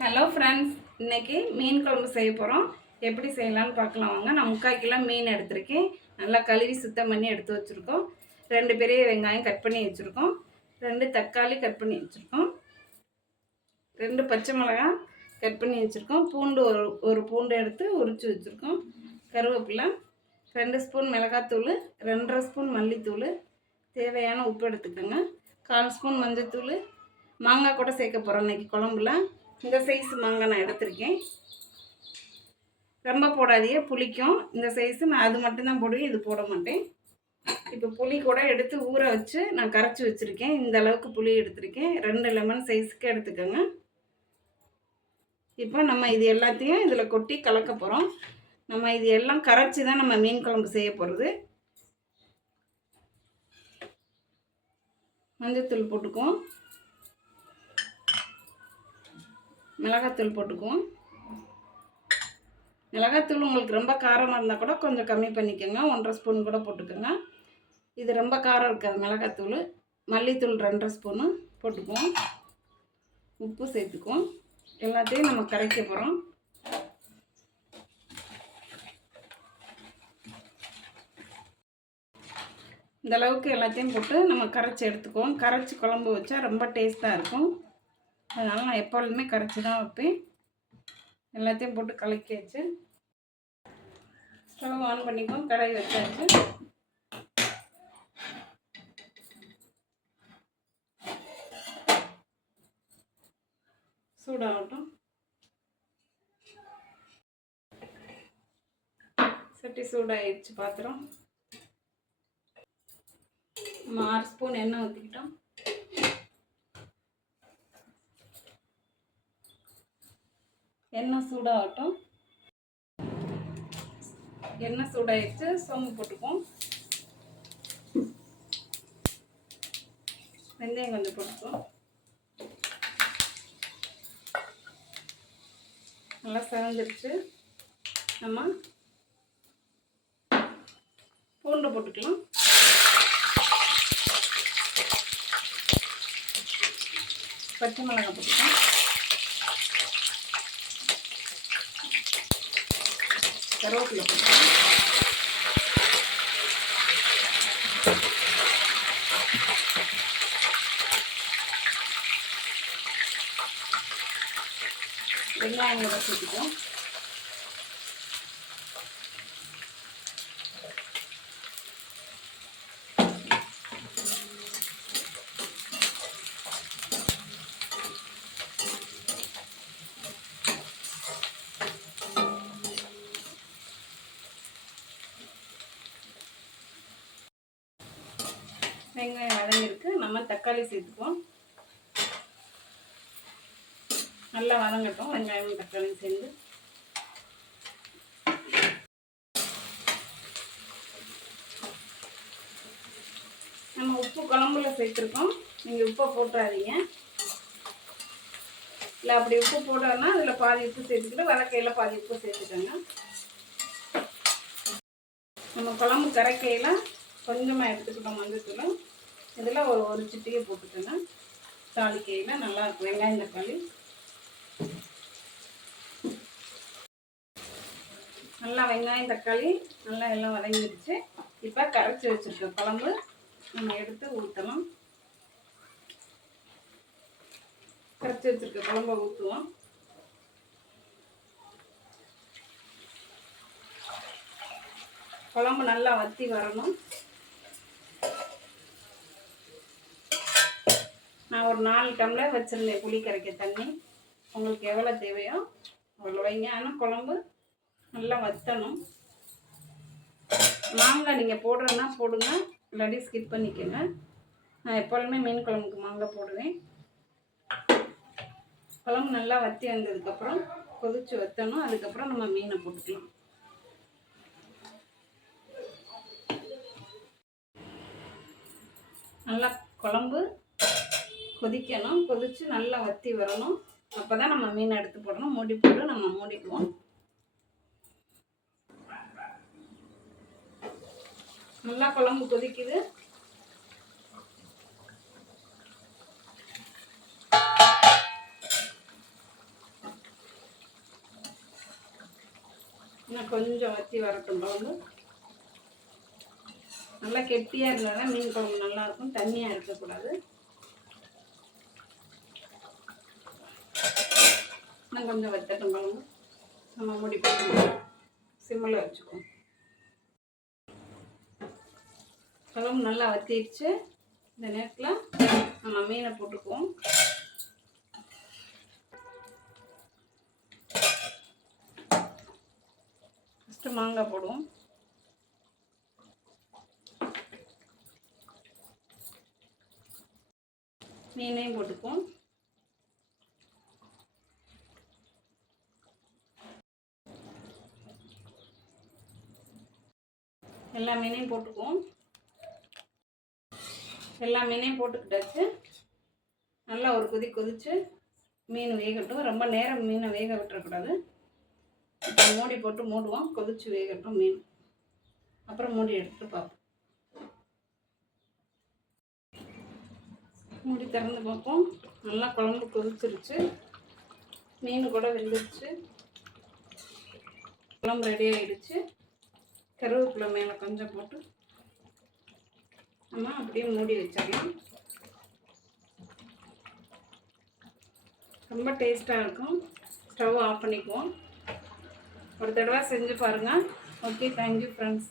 Hello friends இன்னைக்கு மீன் குழம்பு செய்ய போகிறோம் எப்படி செய்யலாம்னு பார்க்கலாம் வாங்க. நான் முக்கால் கிலோ மீன் எடுத்திருக்கேன். நல்லா கழுவி சுத்தம் பண்ணி எடுத்து வச்சுருக்கோம். ரெண்டு பெரிய வெங்காயம் கட் பண்ணி வச்சுருக்கோம். ரெண்டு தக்காளி கட் பண்ணி வச்சுருக்கோம். ரெண்டு பச்சை மிளகாய் கட் பண்ணி வச்சுருக்கோம். பூண்டு ஒரு ஒரு பூண்டு எடுத்து உரித்து வச்சுருக்கோம். கருவேப்பிலை ரெண்டு ஸ்பூன் மிளகாத்தூள் ரெண்டரை ஸ்பூன் மல்லித்தூள். தேவையான உப்பு எடுத்துக்கோங்க. கால் ஸ்பூன் மஞ்சத்தூள். மாங்காய் கூட சேர்க்க போகிறோம் இன்றைக்கி குழம்புல. இந்த சைஸ் மாங்காய் நான் எடுத்திருக்கேன். ரொம்ப போடாதீங்க புளிக்கும். இந்த சைஸு நான் அது மட்டும்தான் போடுவேன் இது போட மாட்டேன். இப்போ புளி கூட எடுத்து ஊற வச்சு நான் கரைச்சி வச்சுருக்கேன். இந்த அளவுக்கு புளி எடுத்திருக்கேன். ரெண்டு லெமன் சைஸுக்கு எடுத்துக்கோங்க. இப்போ நம்ம இது எல்லாத்தையும் இதில் கொட்டி கலக்க போகிறோம் நம்ம இது எல்லாம் கரைச்சி தான் நம்ம மீன் குழம்பு செய்ய போகிறது மஞ்சத்தூள் போட்டுக்குவோம். மிளகாத்தூள் போட்டுக்குவோம். மிளகாத்தூள் உங்களுக்கு ரொம்ப காரமாக இருந்தால் கூட கொஞ்சம் கம்மி பண்ணிக்கோங்க. ஒன்றரை ஸ்பூன் கூட போட்டுக்கோங்க. இது ரொம்ப காரம் இருக்காது மிளகாத்தூள். மல்லித்தூள் ரெண்டரை ஸ்பூனு போட்டுக்குவோம். உப்பு சேர்த்துக்குவோம். எல்லாத்தையும் நம்ம கரைக்க போகிறோம் இந்த அளவுக்கு எல்லாத்தையும் போட்டு நம்ம கரைச்சி எடுத்துக்குவோம். கரைச்சி குழம்பு வச்சா ரொம்ப டேஸ்ட்டாக இருக்கும். அதனால் நான் எப்பொழுதுமே கரைச்சி தான் வைப்பேன். எல்லாத்தையும் போட்டு கலக்கி வச்சு ஸ்டவ் ஆன் பண்ணிக்குவோம். கடாய் வச்சாச்சு. சூடாகட்டும். சட்டி சூடாகிடுச்சு பாத்திரம். நம்ம ஆறு ஸ்பூன் எண்ணெய் ஊற்றிக்கிட்டோம் எண்ணெய் சூடாகட்டும். எண்ணெய் சூடாயிடுச்சு சோம்பு போட்டுக்குவோம். வெந்தயம் கொஞ்சம் போட்டுக்குவோம். நல்லா செவந்துருச்சு. நம்ம பூண்டு போட்டுக்கலாம். பச்சை மிளகாய் போட்டுக்கலாம். கருவேப்பிலை போட்டுக்கலாம் வெங்காயம் கூட வெங்காயம் வதங்கிருக்கு நம்ம தக்காளி சேர்த்துக்குவோம் நல்லா வதங்கட்டும். வெங்காயமும் தக்காளியும் சேர்ந்து. நம்ம உப்பு குழம்புல சேர்த்துருக்கோம். நீங்கள் உப்பை போட்டுறாதீங்க. இல்லை அப்படி உப்பு போட்டோன்னா அதில் பாதி உப்பு சேர்த்துக்கிட்டு வதக்கையில் பாதி உப்பு சேர்த்துக்கோங்க. நம்ம குழம்பு கரைக்கையில் கொஞ்சமாக எடுத்துக்கிட்டோம் மஞ்சத்தூள் இதில் ஒரு ஒரு சிட்டிகை போட்டுக்கோங்க தாளிக்கையில் நல்லா இருக்கும். வெங்காயம் தக்காளி. நல்லா வெங்காயம் தக்காளி நல்லா எல்லாம் வதங்கிடுச்சு. இப்போ கரைச்சி வச்சுருக்கோம் குழம்பு நம்ம எடுத்து ஊற்றலாம் கரைச்சி வச்சுருக்க குழம்ப ஊற்றுவோம். குழம்பு நல்லா வத்தி வரணும். நான் ஒரு நாலு டம்ளர் வச்சுருந்தேன் புளி கரைக்க தண்ணி. உங்களுக்கு எவ்வளோ தேவையோ அவ்வளோ வைங்க. ஆனால் குழம்பு நல்லா வற்றணும் மாங்காய் நீங்கள் போடுறேன்னா போடுங்க. இல்லாட்டி ஸ்கிப் பண்ணிக்கோங்க. நான் எப்பொழுதுமே மீன் குழம்புக்கு மாங்காய் போடுவேன். குழம்பு நல்லா வத்தி வந்ததுக்கப்புறம் கொதித்து வத்தணும். அதுக்கப்புறம் நம்ம மீனை போட்டுக்கலாம். நல்லா குழம்பு கொதிக்கணும். கொதித்து நல்லா வத்தி வரணும். அப்போ தான் நம்ம மீன் எடுத்து போடணும். மூடி போட்டு நம்ம மூடிக்குவோம். நல்லா குழம்பு கொதிக்குது. இன்னும் கொஞ்சம் வத்தி வரட்டும் குழம்பு. நல்லா கெட்டியாக இருந்தால் தான் மீன் குழம்பு நல்லாயிருக்கும் தண்ணியாக இருக்கக்கூடாது. இன்னும் கொஞ்சம் வத்தட்டும் குழம்பு நம்ம முடி போட்டு சிம்மில் வச்சுக்குவோம். குழம்பு நல்லா வத்திடுச்சு இந்த நேரத்தில் நம்ம மீனை போட்டுக்குவோம். ஃபஸ்ட்டு மாங்காய் போடுவோம். மீனையும் போட்டுக்குவோம். எல்லா மீனையும் போட்டுக்குவோம். எல்லா மீனையும் போட்டுக்கிட்டாச்சு. நல்லா ஒரு கொதி கொதித்து மீன் வேகட்டும். ரொம்ப நேரம் மீனை வேக விட்டுறக்கூடாது. இப்போ மூடி போட்டு மூடுவோம். கொதித்து வேகட்டும் மீன். அப்புறம் மூடி எடுத்துகிட்டு பார்ப்போம். மூடி திறந்து பார்ப்போம். நல்லா குழம்பு கொதிச்சிருச்சு. மீன் கூட வெந்துருச்சு. குழம்பு ரெடி ஆகிடுச்சு கருவேப்பிலை மேலே கொஞ்சம் போட்டு நம்ம அப்படியே மூடி வச்சிடலாம். ரொம்ப டேஸ்ட்டாக இருக்கும். ஸ்டவ் ஆஃப் பண்ணிக்குவோம். ஒரு தடவை செஞ்சு பாருங்கள் ஓகே தேங்க்யூ ஃப்ரெண்ட்ஸ்